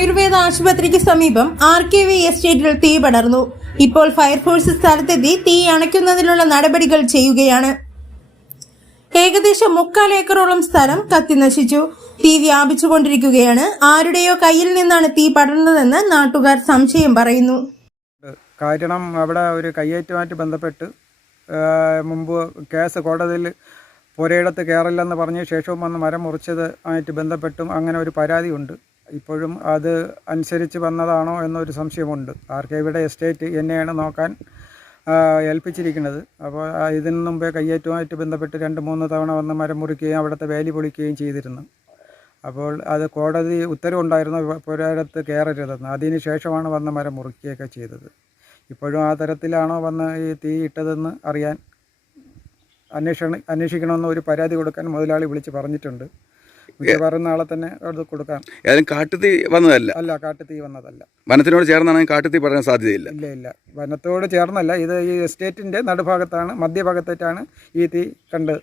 ആയുർവേദ ആശുപത്രിക്ക് സമീപം RKV എസ്റ്റേറ്റിൽ തീ പടർന്നു. ഇപ്പോൾ ഫയർഫോഴ്സ് സ്ഥലത്തെത്തി തീ അണയ്ക്കുന്നതിനുള്ള നടപടികൾ ചെയ്യുകയാണ്. ഏകദേശം 3/4 ഏക്കറോളം സ്ഥലം കത്തിനശിച്ചു. തീ വ്യാപിച്ചുകൊണ്ടിരിക്കുകയാണ്. ആരുടെയോ കയ്യിൽ നിന്നാണ് തീ പടർന്നതെന്ന് നാട്ടുകാർ സംശയം പറയുന്നു. കാരണം അവിടെ ഒരു കയ്യേറ്റവുമായിട്ട് ബന്ധപ്പെട്ട് മുമ്പ് കേസ് കോടതിയിൽ പുരയിടത്ത് കയറില്ലെന്ന് പറഞ്ഞ ശേഷവും വന്ന് മരം മുറിച്ചത് ആയിട്ട് ബന്ധപ്പെട്ടും അങ്ങനെ ഒരു പരാതിയുണ്ട്. ഇപ്പോഴും അത് അനുസരിച്ച് വന്നതാണോ എന്നൊരു സംശയമുണ്ട്. RKVയുടെ എസ്റ്റേറ്റ് എന്നെയാണ് നോക്കാൻ ഏൽപ്പിച്ചിരിക്കുന്നത്. അപ്പോൾ ഇതിനു മുമ്പേ കയ്യേറ്റവുമായിട്ട് ബന്ധപ്പെട്ട് 2-3 തവണ വന്ന് മരം മുറിക്കുകയും അവിടുത്തെ വേലി പൊളിക്കുകയും ചെയ്തിരുന്നു. അപ്പോൾ അത് കോടതി ഉത്തരവുണ്ടായിരുന്നു പുരയിടത്ത് കയറരുതെന്ന്. അതിന് ശേഷമാണ് വന്ന് മരം മുറിക്കുകയൊക്കെ ചെയ്തത്. ഇപ്പോഴും ആ തരത്തിലാണോ വന്ന് ഈ തീ ഇട്ടതെന്ന് അറിയാൻ അന്വേഷിക്കണമെന്ന് ഒരു പരാതി കൊടുക്കാൻ മുതലാളി വിളിച്ച് പറഞ്ഞിട്ടുണ്ട്. മിക്കവാറും നാളെ തന്നെ അത് കൊടുക്കാം. ഏതായാലും കാട്ടുതീ വന്നതല്ല. അല്ല, കാട്ടുതീ വന്നതല്ല. വനത്തിനോട് ചേർന്നാണെങ്കിൽ കാട്ടുതീ പറയാൻ സാധ്യതയില്ല. ഇല്ല, വനത്തോട് ചേർന്നല്ല. ഇത് ഈ എസ്റ്റേറ്റിൻ്റെ നടുഭാഗത്താണ്, മധ്യഭാഗത്തായിട്ടാണ് ഈ തീ കണ്ടത്.